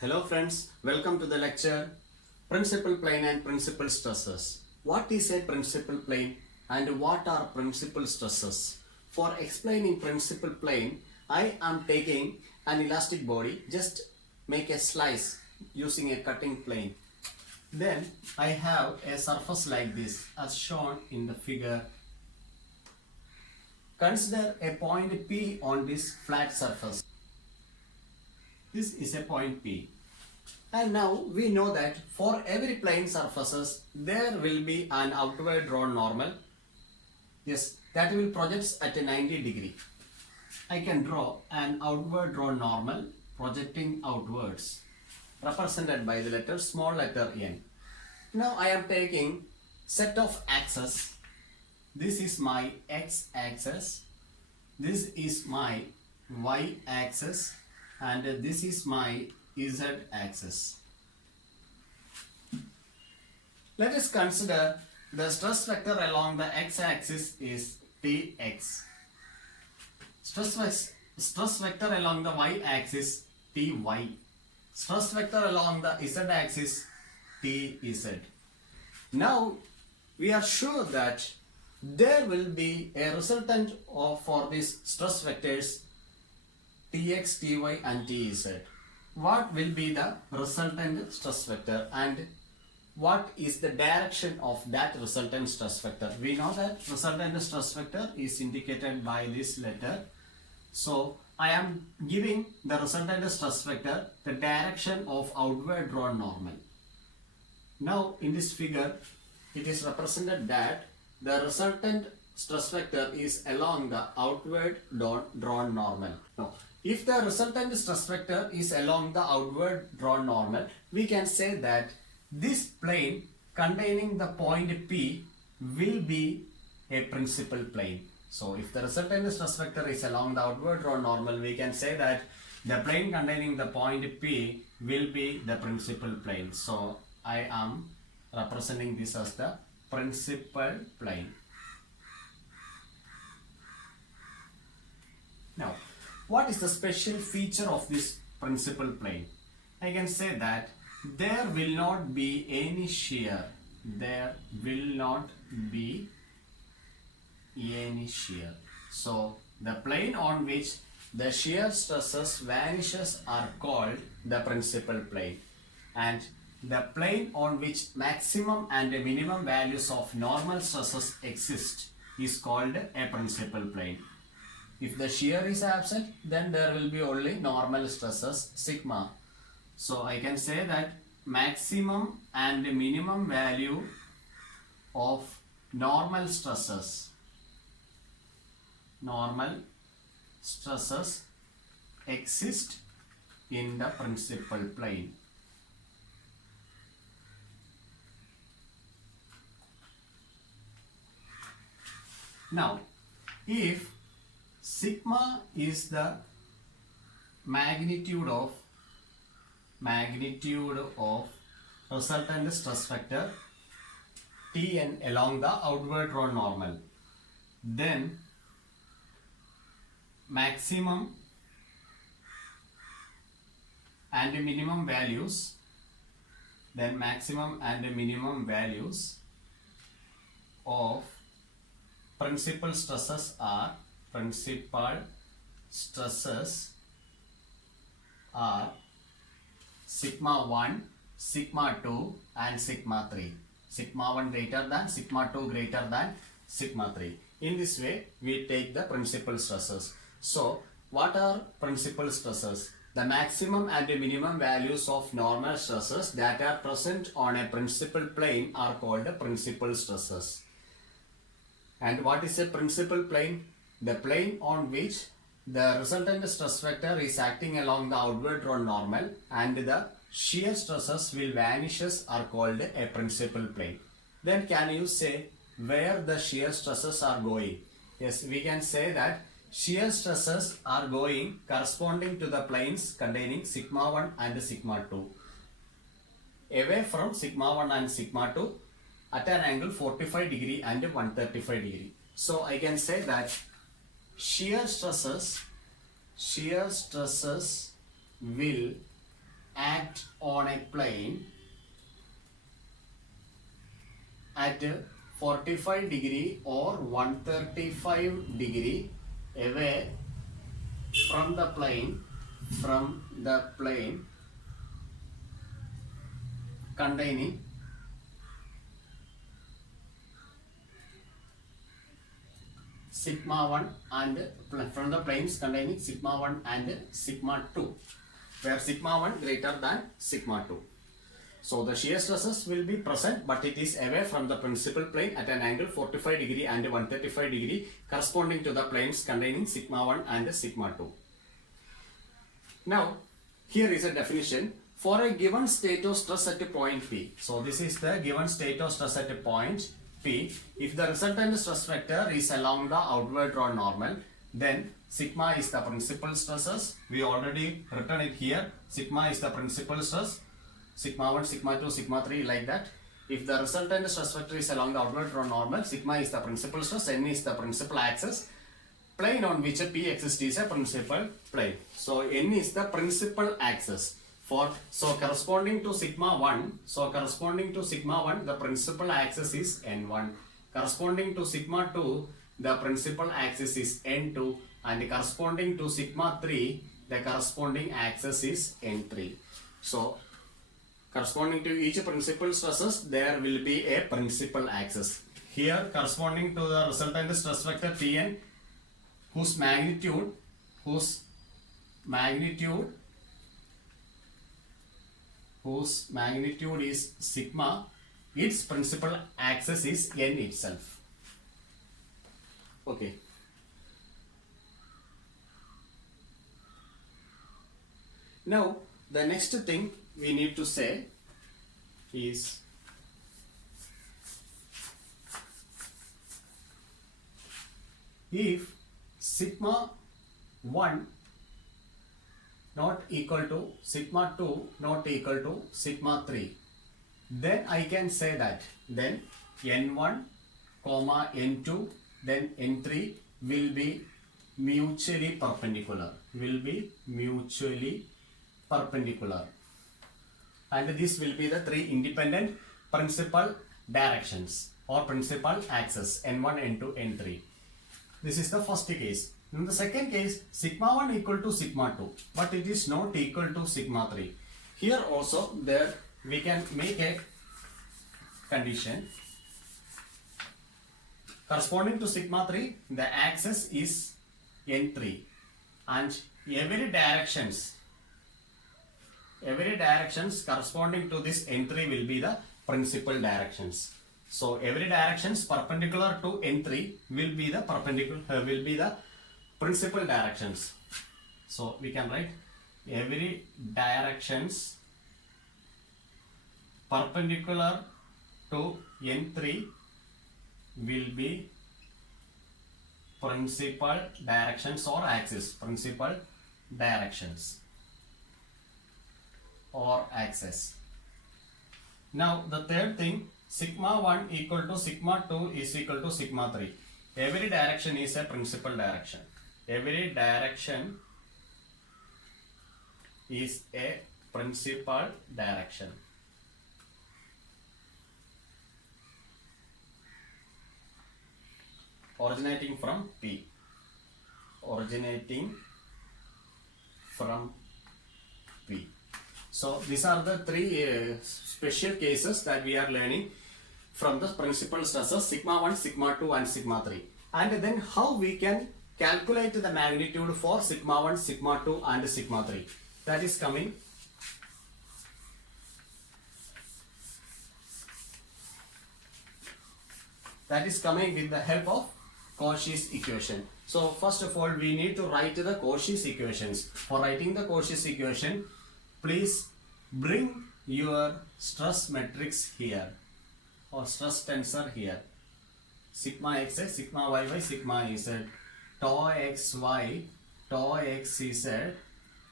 Hello friends, welcome to the lecture Principal Plane and Principal Stresses. What is a principal plane and what are principal stresses? For explaining principal plane, I am taking an elastic body, just make a slice using a cutting plane. Then I have a surface like this as shown in the figure. Consider a point P on this flat surface. This is a point P. And now we know that for every plane surfaces there will be an outward drawn normal. Yes, that will project at a 90 degree. I can draw an outward drawn normal projecting outwards, represented by the letter small letter n. Now I am taking set of axes. This is my x axis, this is my y axis, and this is my z axis. Let us consider the stress vector along the x axis is Tx. Stress vector along the y axis Ty. Stress vector along the z axis Tz. Now we are sure that there will be a resultant for these stress vectors Tx, Ty and Tz. What will be the resultant stress vector and what is the direction of that resultant stress vector? We know that resultant stress vector is indicated by this letter. So I am giving the resultant stress vector the direction of outward drawn normal. Now in this figure it is represented that the resultant stress vector is along the outward drawn normal. Now, if the resultant stress vector is along the outward drawn normal, we can say that this plane containing the point P will be a principal plane. So if the resultant stress vector is along the outward drawn normal, we can say that the plane containing the point P will be the principal plane. So I am representing this as the principal plane. Now, what is the special feature of this principal plane? I can say that there will not be any shear. There will not be any shear. So, the plane on which the shear stresses vanishes are called the principal plane. And the plane on which maximum and minimum values of normal stresses exist is called a principal plane. If the shear is absent, then there will be only normal stresses sigma. So I can say that maximum and minimum value of normal stresses exist in the principal plane. Now, if sigma is the magnitude of resultant stress vector Tn along the outward drawn normal, then maximum and minimum values of principal stresses are sigma 1, sigma 2 and sigma 3. Sigma 1 greater than, sigma 2 greater than, sigma 3. In this way we take the principal stresses. So what are principal stresses? The maximum and minimum values of normal stresses that are present on a principal plane are called the principal stresses. And what is a principal plane? The plane on which the resultant stress vector is acting along the outward drawn normal and the shear stresses will vanishes are called a principal plane. Then can you say where the shear stresses are going? Yes, we can say that shear stresses are going corresponding to the planes containing sigma 1 and sigma 2. Away from sigma 1 and sigma 2 at an angle 45 degree and 135 degree. So I can say that shear stresses will act on a plane at 45 degree or 135 degree away from the plane containing sigma 1 and from the planes containing sigma 1 and sigma 2, where sigma 1 greater than sigma 2. So the shear stresses will be present, but it is away from the principal plane at an angle 45 degree and 135 degree corresponding to the planes containing sigma 1 and sigma 2. Now, here is a definition for a given state of stress at a point P. So this is the given state of stress at a point P. If the resultant stress vector is along the outward drawn normal, then sigma is the principal stresses. We already written it here. Sigma is the principal stress. Sigma 1, sigma 2, sigma 3, like that. If the resultant stress vector is along the outward drawn normal, sigma is the principal stress, n is the principal axis. Plane on which a P exists is a principal plane. So n is the principal axis. So corresponding to sigma 1, the principal axis is n1. Corresponding to sigma 2, the principal axis is n2, and corresponding to sigma 3, the corresponding axis is n3. So corresponding to each principal stresses, there will be a principal axis. Here, corresponding to the resultant stress vector Tn, whose magnitude is sigma, its principal axis is n itself. Okay. Now, the next thing we need to say is if sigma 1 not equal to sigma 2 not equal to sigma 3, then I can say that then n1 comma n2 then n3 will be mutually perpendicular, and this will be the three independent principal directions or principal axes n1, n2, n3. This is the first case. In the second case, sigma 1 equal to sigma 2, but it is not equal to sigma 3. Here also there we can make a condition. Corresponding to sigma 3, the axis is n3, and every directions corresponding to this n3 will be the principal directions. So every directions perpendicular to n3 will be the principal directions. So we can write every directions perpendicular to n3 will be principal directions or axis, principal directions or axis. Now the third thing, sigma 1 equal to sigma 2 is equal to sigma 3. Every direction is a principal direction. Every direction is a principal direction. Originating from P. So these are the three special cases that we are learning from the principal stresses sigma 1, sigma 2 and sigma 3. And then how we can calculate the magnitude for sigma 1, sigma 2 and sigma 3. That is coming. With the help of Cauchy's equation. So first of all, we need to write the Cauchy's equations. For writing the Cauchy's equation, please bring your stress matrix here or stress tensor here. Sigma xy, sigma yy, sigma z. Tau xy, tau xz,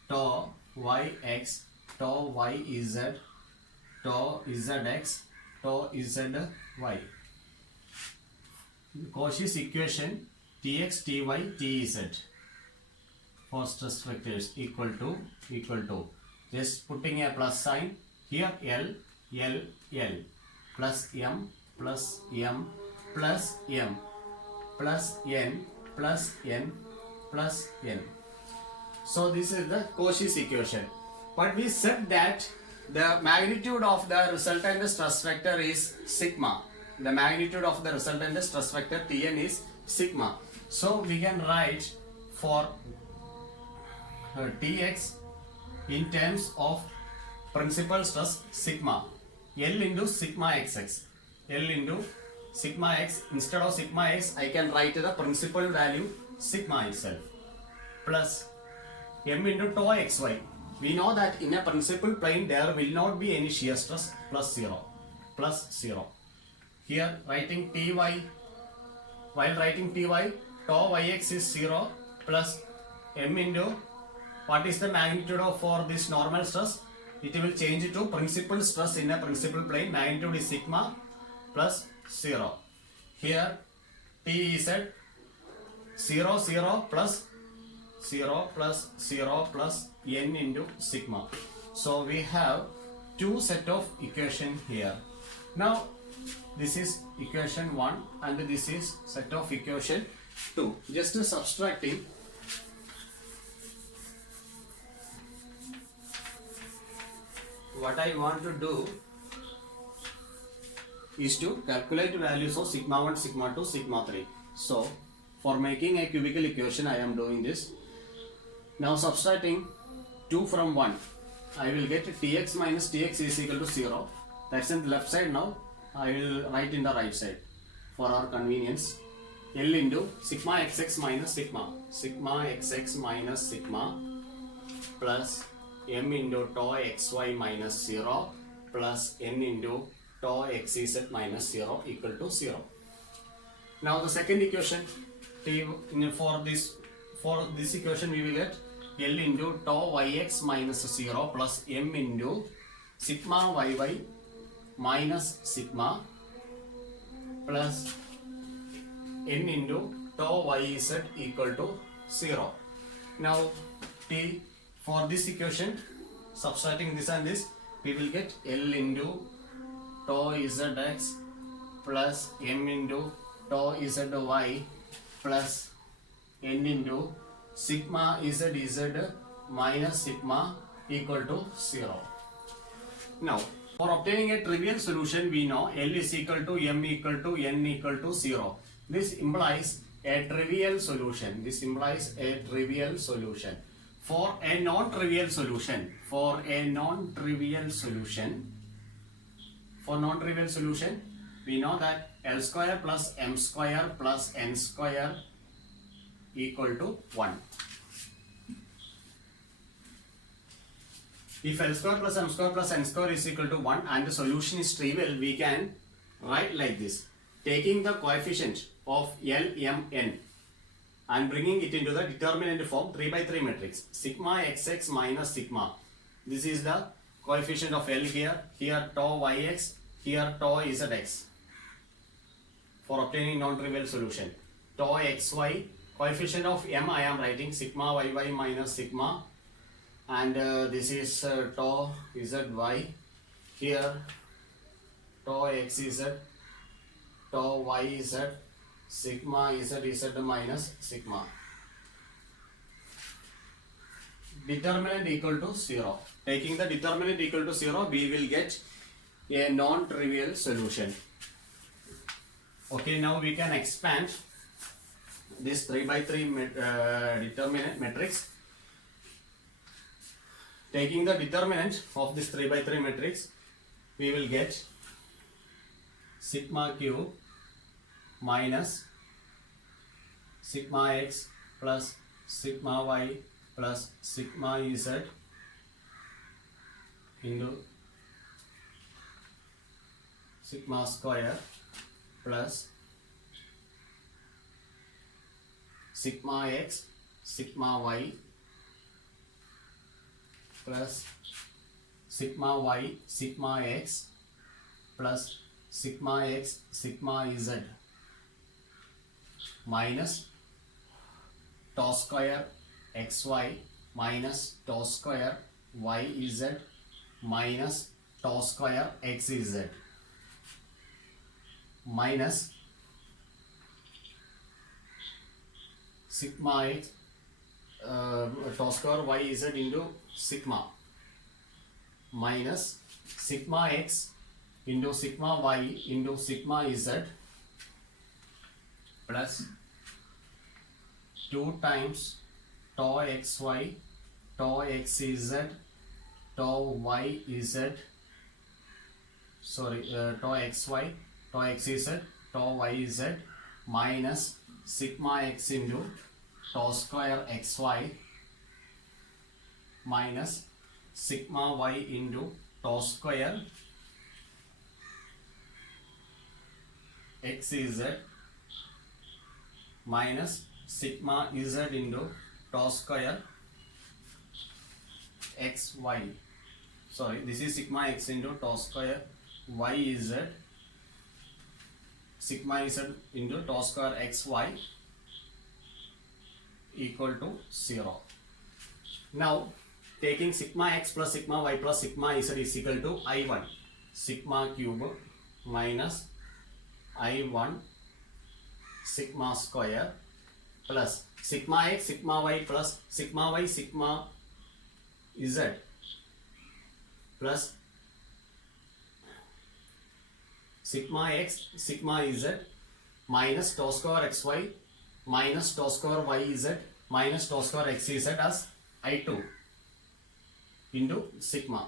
tau yx, tau yz, tau zx, tau zy. Cauchy's equation Tx, Ty, Tz for stress vectors equal to just putting a plus sign here. L L L plus M plus M plus M plus N plus N plus N. So this is the Cauchy's equation. But we said that the magnitude of the resultant stress vector is sigma. The magnitude of the resultant stress vector Tn is sigma. So we can write for Tx in terms of principal stress sigma. L into sigma xx. L into sigma x. Instead of sigma x, I can write the principal value sigma itself. Plus M into tau xy. We know that in a principal plane there will not be any shear stress, plus 0. Plus 0. Here writing Ty, while writing Ty, tau yx is 0 plus M into, what is the magnitude of for this normal stress? It will change to principal stress in a principal plane. Magnitude is sigma plus 0. Here T is at 0, 0 plus 0 plus 0 plus N into sigma. So we have two set of equation here. Now this is equation 1 and this is set of equation 2. Just subtracting. What I want to do is to calculate values of sigma 1, sigma 2, sigma 3. So for making a cubical equation I am doing this. Now subtracting 2 from 1, I will get Tx minus Tx is equal to 0. That's in the left side. Now I will write in the right side for our convenience. L into sigma xx minus sigma. Sigma xx minus sigma plus M into tau xy minus 0 plus N into tau xz minus 0 equal to 0. Now the second equation, for this equation we will get L into tau yx minus 0 plus M into sigma yy minus sigma plus N into tau yz equal to 0. Now T, for this equation, subtracting this and this, we will get L into tau zx plus M into tau zy plus N into sigma z minus sigma equal to 0. Now for obtaining a trivial solution, we know L is equal to M equal to N equal to 0. This implies a trivial solution. This implies a trivial solution. For a non-trivial solution, we know that L square plus M square plus N square equal to 1. If L square plus M square plus N square is equal to 1 and the solution is trivial, we can write like this. Taking the coefficient of L, M, N and bringing it into the determinant form 3 by 3 matrix. Sigma xx minus sigma. This is the coefficient of L here. Here tau yx. Here tau zx. For obtaining non-trivial solution. Tau xy. Coefficient of M I am writing sigma yy minus sigma. And this is tau zy. Here tau xz. Tau yz. Sigma z minus sigma. Determinant equal to 0. Taking the determinant equal to 0, we will get a non-trivial solution. Okay, now we can expand this 3 by 3 determinant matrix. Taking the determinant of this 3 by 3 matrix, we will get sigma q minus sigma x plus sigma y plus sigma z into sigma square plus sigma x sigma y plus sigma y sigma x plus sigma x sigma z minus tau square xy minus tau square yz minus tau square xz minus sigma x tau square yz into sigma minus sigma x into sigma y into sigma z plus 2 times tau xy tau xz tau yz tau xy tau xz tau yz minus sigma x into tau square xy minus sigma y into tau square xz minus sigma z into tau square xy. Sorry, this is sigma x into tau square yz sigma z into tau square xy equal to 0. Now taking sigma x plus sigma y plus sigma z is equal to I1 sigma cube minus I1 sigma square plus sigma x sigma y plus sigma y sigma z plus sigma x sigma z minus tau square xy minus tau square yz minus tau square xz as I2 into sigma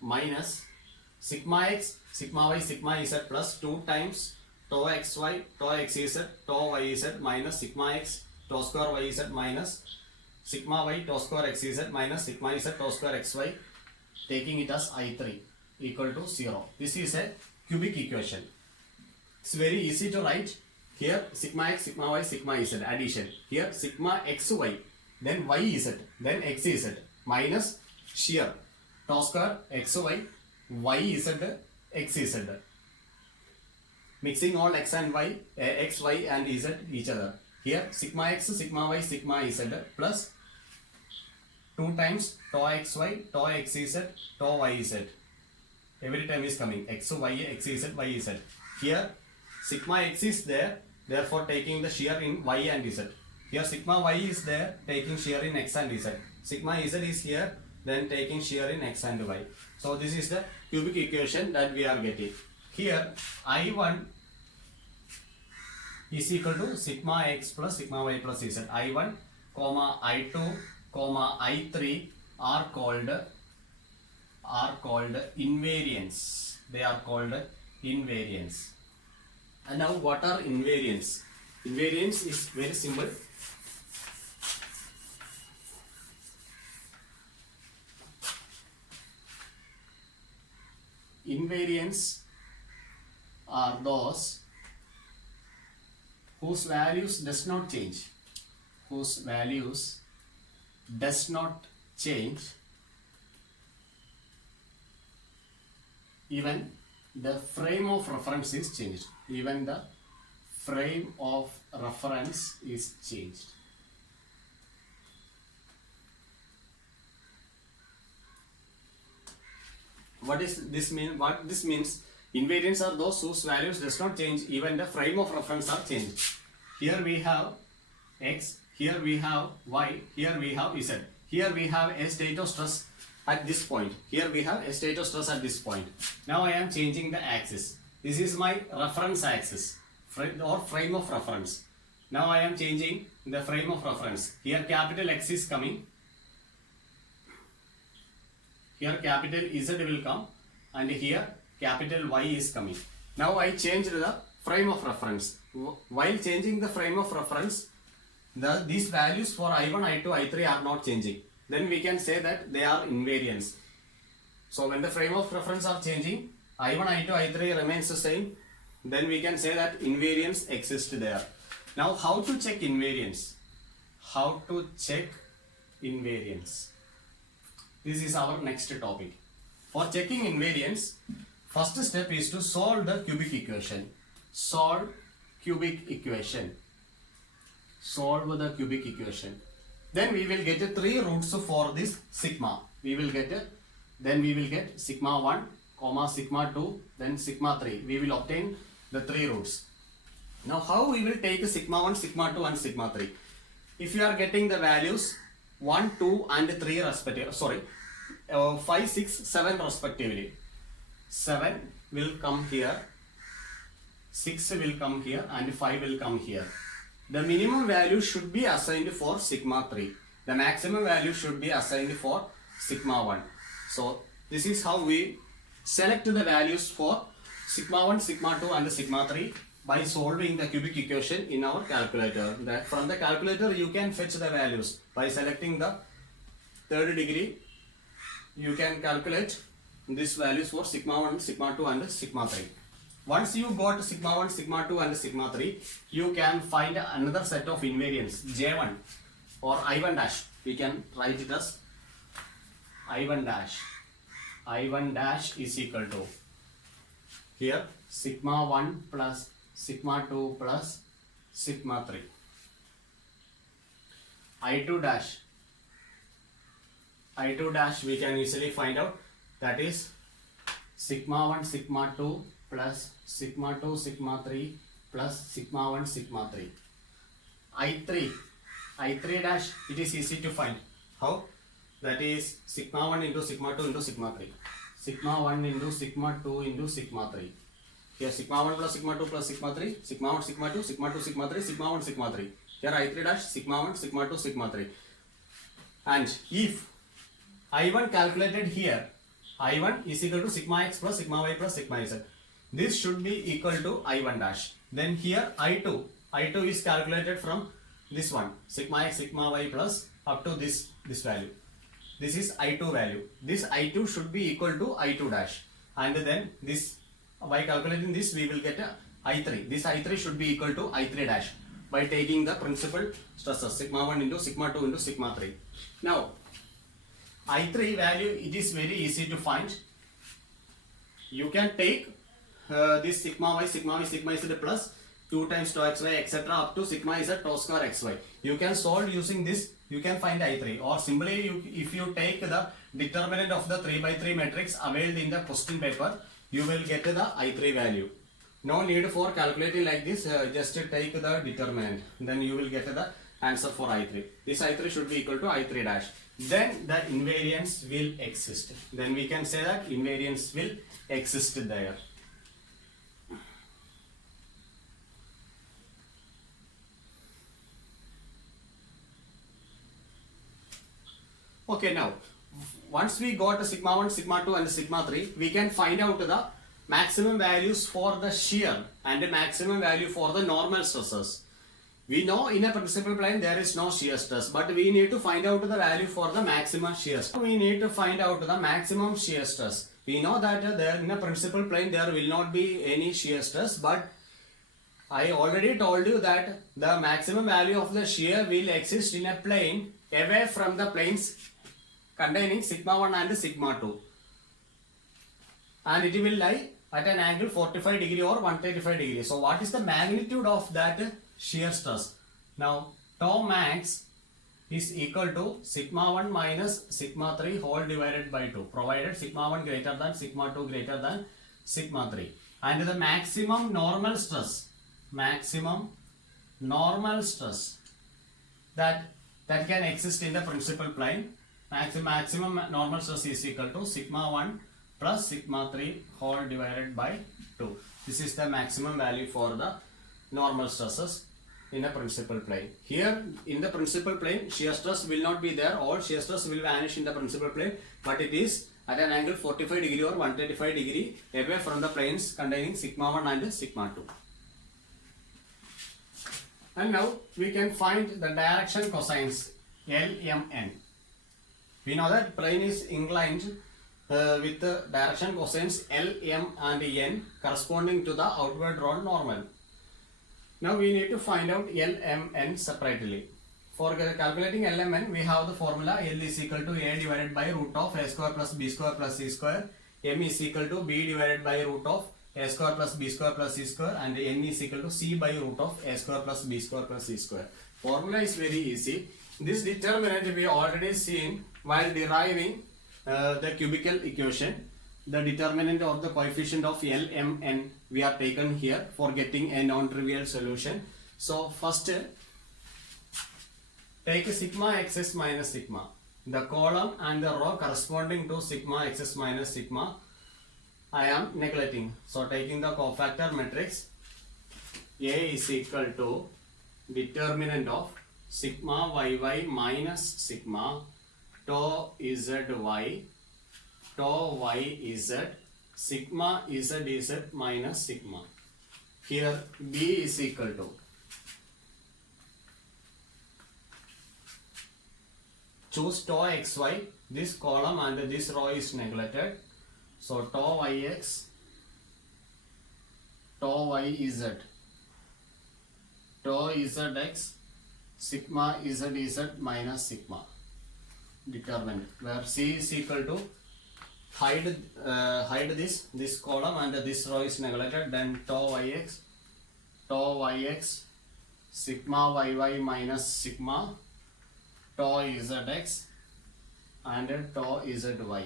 minus sigma x sigma y sigma z plus 2 times tau xy tau xz tau yz minus sigma x tau square yz minus sigma y tau square xz minus sigma z tau square xy, taking it as I3 equal to 0. This is a cubic equation. It's very easy to write. Here sigma x sigma y sigma z addition. Here sigma xy then yz then xz minus shear tau square xy yz xz. Mixing all x and y, x, y and z each other. Here sigma x, sigma y, sigma z plus 2 times tau xy, tau xz, tau yz. Every time is coming x, y, xz, yz. Here sigma x is there, therefore taking the shear in y and z. Here sigma y is there, taking shear in x and z. Sigma z is here, then taking shear in x and y. So this is the cubic equation that we are getting. Here I1 is equal to sigma x plus sigma y plus z. I1 comma I2 comma I3 are called invariants. They are called invariants. And now what are invariants? Invariance is very simple. Invariants are those whose values does not change. Whose values does not change even the frame of reference is changed. Even the frame of reference is changed. What does this mean? What this means? Invariants are those whose values does not change, even the frame of reference are changed. Here we have x, here we have y, here we have z. Here we have a state of stress at this point. Here we have a state of stress at this point. Now I am changing the axis. This is my reference axis or frame of reference. Now I am changing the frame of reference. Here capital X is coming. Here capital Z will come, and here capital Y is coming. Now I changed the frame of reference. While changing the frame of reference, these values for I1, I2, I3 are not changing. Then we can say that they are invariants. So when the frame of reference are changing, I1, I2, I3 remains the same. Then we can say that invariance exists there. Now how to check invariance? How to check invariance? This is our next topic. For checking invariance, first step is to solve the cubic equation. Solve cubic equation. Solve the cubic equation. Then we will get 3 roots for this sigma. Then we will get sigma 1, comma sigma 2, then sigma 3. We will obtain the 3 roots. Now how we will take sigma 1, sigma 2 and sigma 3? If you are getting the values 1, 2 and 3 respectively, 5, 6, 7 respectively. 7 will come here, 6 will come here and 5 will come here. The minimum value should be assigned for sigma 3. The maximum value should be assigned for sigma 1. So this is how we select the values for sigma 1, sigma 2 and sigma 3 by solving the cubic equation in our calculator. From the calculator you can fetch the values. By selecting the third degree, you can calculate these values for sigma 1, sigma 2 and sigma 3. Once you got sigma 1, sigma 2 and sigma 3, you can find another set of invariants, J1 or I1 dash. We can write it as I1 dash. I1 dash is equal to here sigma 1 plus sigma 2 plus sigma 3. I2 dash we can easily find out, that is sigma 1 sigma 2 plus sigma 2 sigma 3 plus sigma 1 sigma 3. I3 dash, it is easy to find. How? That is sigma 1 into sigma 2 into sigma 3. Sigma 1 into sigma 2 into sigma 3. Here sigma 1 plus sigma 2 plus sigma 3, sigma 1 sigma 2, sigma 2 sigma 3, sigma 1 sigma 3. Here I3 dash sigma 1 sigma 2 sigma 3. And if I1 calculated here, I1 is equal to sigma x plus sigma y plus sigma z. This should be equal to I1 dash. Then here I2 is calculated from this one, sigma x sigma y plus up to this value. This is I2 value. This I2 should be equal to I2 dash. And then this, by calculating this, we will get a I3. This I3 should be equal to I3 dash by taking the principal stresses sigma 1 into sigma 2 into sigma 3. Now I3 value, it is very easy to find. You can take this sigma y, sigma z plus 2 times tau xy etc. up to sigma z tau square xy. You can solve using this, you can find I3, or simply if you take the determinant of the 3 by 3 matrix availed in the question paper, you will get the I3 value. No need for calculating like this, just take the determinant, then you will get the answer for I3. This I3 should be equal to I3 dash. Then the invariance will exist. Then we can say that invariance will exist there. Okay, now once we got sigma 1, sigma 2 and sigma 3, we can find out the maximum values for the shear and the maximum value for the normal stresses. We know in a principal plane there is no shear stress, but we need to find out the value for the maximum shear stress. We need to find out the maximum shear stress. We know that there in a principal plane there will not be any shear stress, but I already told you that the maximum value of the shear will exist in a plane away from the planes containing sigma 1 and sigma 2. And it will lie at an angle 45 degree or 135 degree. So what is the magnitude of that shear stress? Now tau max is equal to sigma 1 minus sigma 3 whole divided by 2, provided sigma 1 greater than sigma 2 greater than sigma 3. And the maximum normal stress that can exist in the principal plane, maximum normal stress is equal to sigma 1 plus sigma 3 whole divided by 2. This is the maximum value for the normal stresses in a principal plane. Here in the principal plane, shear stress will not be there. All shear stress will vanish in the principal plane, but it is at an angle 45 degree or 135 degree away from the planes containing sigma 1 and sigma 2. And now we can find the direction cosines LMN. We know that plane is inclined with the direction cosines L, M and N corresponding to the outward drawn normal. Now we need to find out L, M, N separately. For calculating L, M, N, we have the formula L is equal to A divided by root of A square plus B square plus C square. M is equal to B divided by root of A square plus B square plus C square, and N is equal to C by root of A square plus B square plus C square. Formula is very easy. this determinant we already seen while deriving the cubical equation. The determinant of the coefficient of L, M, N we are taken here for getting a non-trivial solution. So first take sigma xs minus sigma. The column and the row corresponding to sigma xs minus sigma I am neglecting. So taking the cofactor matrix, A is equal to determinant of sigma yy minus sigma tau zy tau yz sigma z minus sigma. Here B is equal to, choose tau xy, this column and this row is neglected. So tau ix, tau yz, tau zx, sigma z minus sigma. Determinant where C is equal to, hide this column and this row is neglected. Then tau yx, sigma yy minus sigma tau zx and tau zy.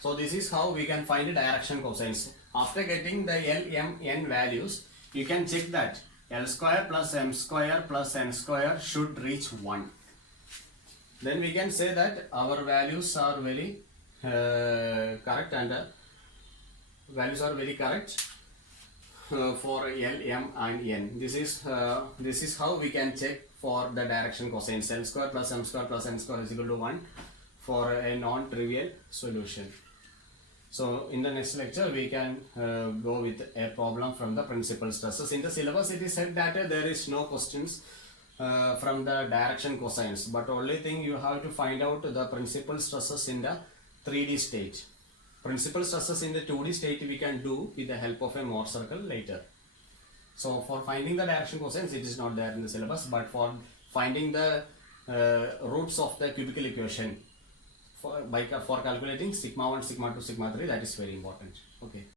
So this is how we can find the direction cosines. After getting the L, M, N values, you can check that L square plus M square plus N square should reach 1. Then we can say that our values are very correct, and values are very correct for L, M and N. This is how we can check for the direction cosines. L square plus M square plus N square is equal to 1 for a non-trivial solution. So in the next lecture we can go with a problem from the principal stresses. In the syllabus it is said that there is no questions from the direction cosines, but only thing you have to find out the principal stresses in the 3D state. Principal stresses in the 2D state we can do with the help of a Mohr circle later. So for finding the direction cosines it is not there in the syllabus, but for finding the roots of the cubical equation for calculating sigma 1, sigma 2, sigma 3, that is very important. Okay.